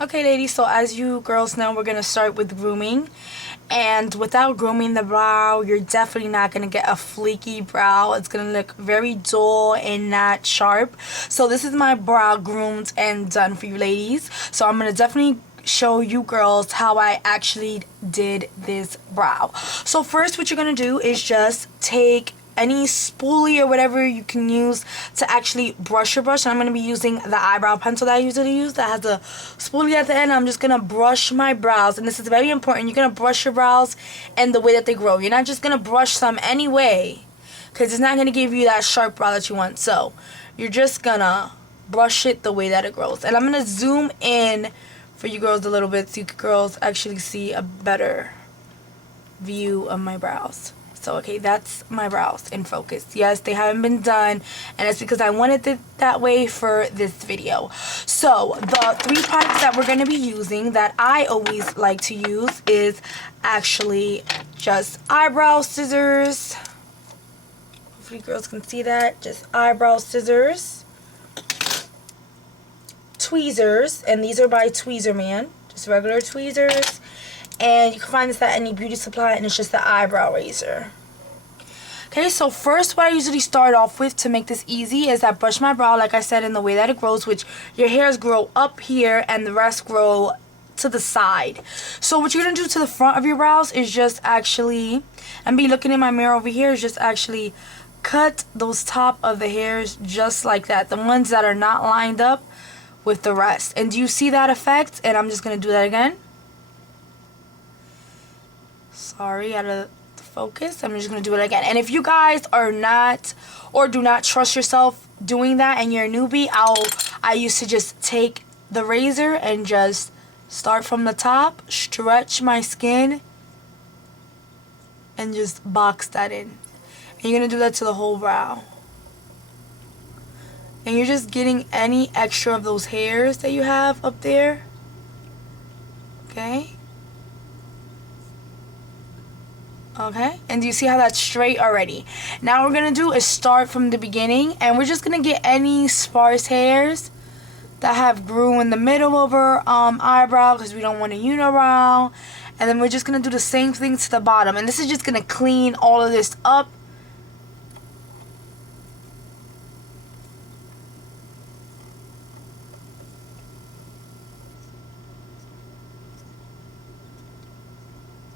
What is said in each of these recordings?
Okay, ladies, so as you girls know, we're going to start with grooming. And without grooming the brow, you're definitely not going to get a fleeky brow. It's going to look very dull and not sharp. So this is my brow groomed and done for you ladies. So I'm going to definitely show you girls how I actually did this brow. So first what you're going to do is just take any spoolie or whatever you can use to actually brush your brush. And I'm going to be using the eyebrow pencil that I usually use that has a spoolie at the end. I'm just going to brush my brows, and this is very important. You're going to brush your brows in the way that they grow. You're not just going to brush them anyway, because it's not going to give you that sharp brow that you want. So you're just going to brush it the way that it grows. And I'm going to zoom in for you girls a little bit so you girls actually see a better view of my brows. So, okay, that's my brows in focus. Yes, they haven't been done, and it's because I wanted it that way for this video. So, the 3 products that we're going to be using that I always like to use is actually just eyebrow scissors. Hopefully, girls can see that. Just eyebrow scissors. Tweezers, and these are by Tweezer Man. Just regular tweezers. And you can find this at any beauty supply, and it's just the eyebrow razor. Okay, so first what I usually start off with to make this easy is I brush my brow, like I said, in the way that it grows, which your hairs grow up here and the rest grow to the side. So what you're going to do to the front of your brows is just actually, and be looking in my mirror over here, is just actually cut those top of the hairs just like that. The ones that are not lined up with the rest. And do you see that effect? And I'm just going to do that again. Sorry, out of the focus. I'm just going to do it again. And if you guys are not or do not trust yourself doing that and you're a newbie, I used to just take the razor and just start from the top, stretch my skin, and just box that in. And you're going to do that to the whole brow. And you're just getting any extra of those hairs that you have up there. Okay? Okay, and do you see how that's straight already? Now what we're going to do is start from the beginning, and we're just going to get any sparse hairs that have grew in the middle of our eyebrow, because we don't want a unibrow. And then we're just going to do the same thing to the bottom, and this is just going to clean all of this up.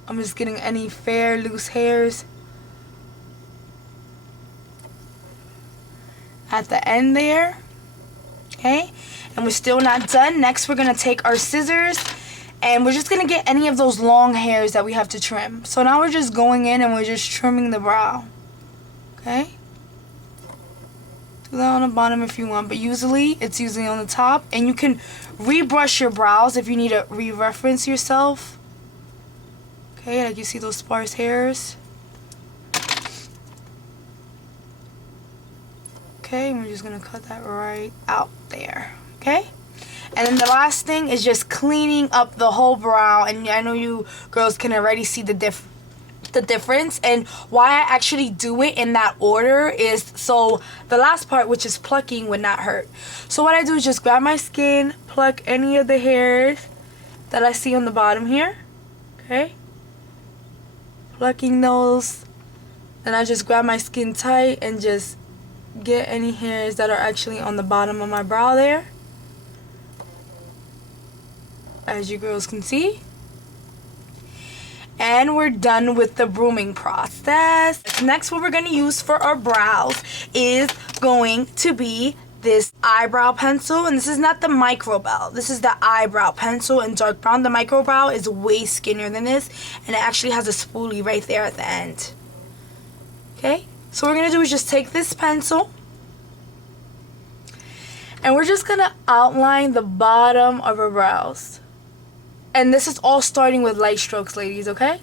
I'm just getting any fair, loose hairs at the end there. Okay? And we're still not done. Next, we're going to take our scissors, and we're just going to get any of those long hairs that we have to trim. So now we're just going in and we're just trimming the brow. Okay? Do that on the bottom if you want, but usually it's usually on the top. And you can rebrush your brows if you need to re-reference yourself. Okay, like you see those sparse hairs. Okay, and we're just going to cut that right out there. Okay? And then the last thing is just cleaning up the whole brow. And I know you girls can already see the difference. And why I actually do it in that order is so the last part, which is plucking, would not hurt. So what I do is just grab my skin, pluck any of the hairs that I see on the bottom here. Okay? Plucking those, and I just grab my skin tight and just get any hairs that are actually on the bottom of my brow there, as you girls can see. And we're done with the grooming process. Next, what we're going to use for our brows is going to be this eyebrow pencil, and this is not the micro brow. This is the eyebrow pencil in dark brown. The micro brow is way skinnier than this, and it actually has a spoolie right there at the end. Okay, so what we're gonna do is just take this pencil, and we're just gonna outline the bottom of our brows. And this is all starting with light strokes, ladies, okay?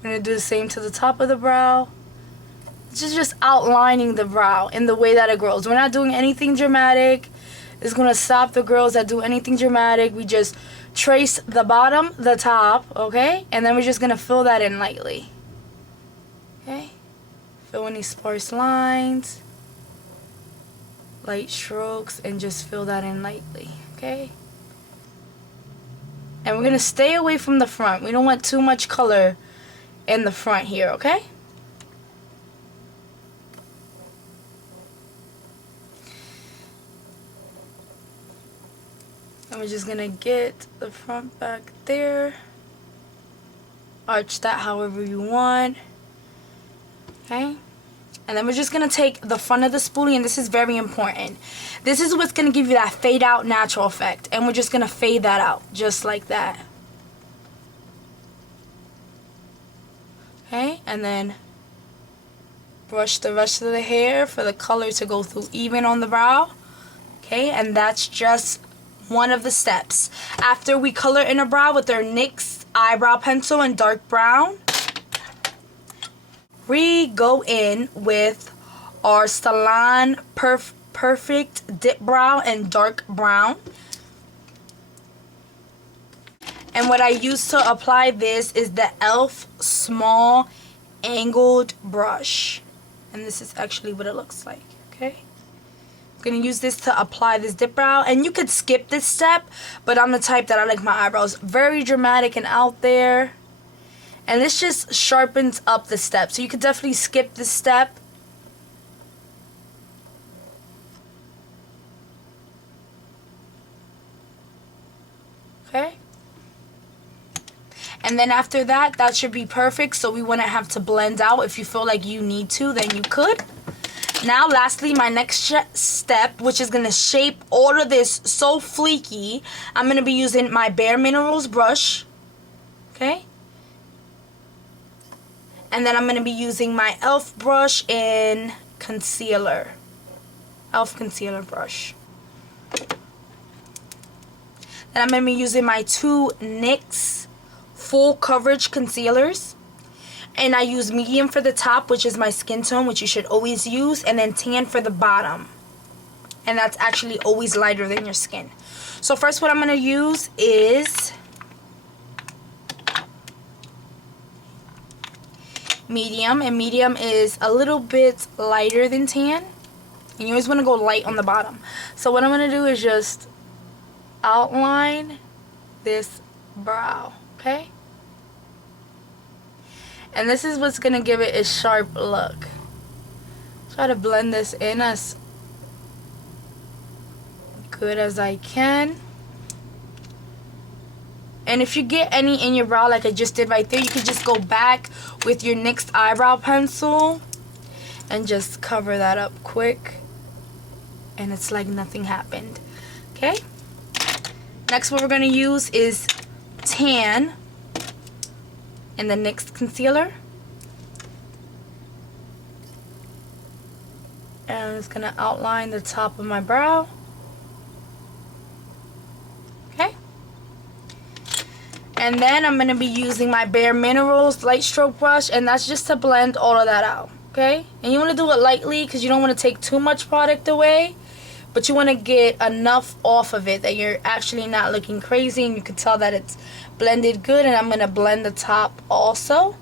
I'm going to do the same to the top of the brow. It's just outlining the brow in the way that it grows. We're not doing anything dramatic. It's going to stop the girls that do anything dramatic. We just trace the bottom, the top, okay? And then we're just going to fill that in lightly. Okay? Fill in these sparse lines, light strokes, and just fill that in lightly, okay? And we're going to stay away from the front. We don't want too much color in the front here, okay? And we're just going to get the front back there. Arch that however you want. Okay? And then we're just going to take the front of the spoolie, and this is very important. This is what's going to give you that fade out natural effect. And we're just going to fade that out, just like that. Okay? And then brush the rest of the hair for the color to go through even on the brow. Okay? And that's just one of the steps. After we color in a brow with our NYX eyebrow pencil in dark brown, we go in with our Salon Perfect Dip Brow in dark brown. And what I use to apply this is the E.L.F. small angled brush. And this is actually what it looks like, okay? I'm going to use this to apply this dip brow. And you could skip this step, but I'm the type that I like my eyebrows very dramatic and out there. And this just sharpens up the step. So you could definitely skip this step. Okay? And then after that, that should be perfect. So we wouldn't have to blend out. If you feel like you need to, then you could. Now, lastly, my next step, which is going to shape all of this so fleeky, I'm going to be using my bareminerals brush. Okay? And then I'm going to be using my E.L.F. brush in concealer. E.L.F. concealer brush. Then I'm going to be using my two NYX full coverage concealers. And I use medium for the top, which is my skin tone, which you should always use. And then tan for the bottom. And that's actually always lighter than your skin. So first what I'm going to use is medium. And medium is a little bit lighter than tan. And you always want to go light on the bottom. So what I'm going to do is just outline this brow. Okay? And this is what's going to give it a sharp look. Try to blend this in as good as I can. And if you get any in your brow like I just did right there, you can just go back with your NYX eyebrow pencil and just cover that up quick. And it's like nothing happened. Okay? Next what we're going to use is tan in the NYX concealer. And I'm just going to outline the top of my brow. Okay? And then I'm going to be using my bareminerals light stroke brush, and that's just to blend all of that out. Okay? And you want to do it lightly because you don't want to take too much product away. But you want to get enough off of it that you're actually not looking crazy, and you can tell that it's blended good. And I'm going to blend the top also.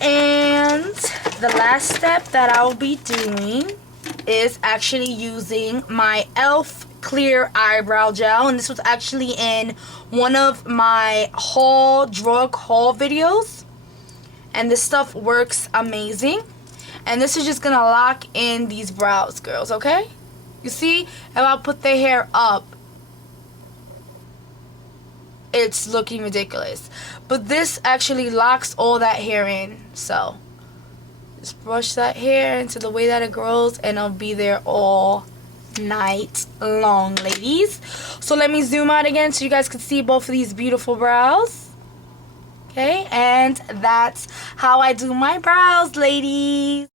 And the last step that I'll be doing is actually using my E.L.F. clear eyebrow gel. And this was actually in one of my drug haul videos. And this stuff works amazing. And this is just going to lock in these brows, girls, okay? You see, if I put the hair up, it's looking ridiculous. But this actually locks all that hair in. So, just brush that hair into the way that it grows, and it'll be there all night long, ladies. So let me zoom out again so you guys can see both of these beautiful brows. Okay, and that's how I do my brows, ladies.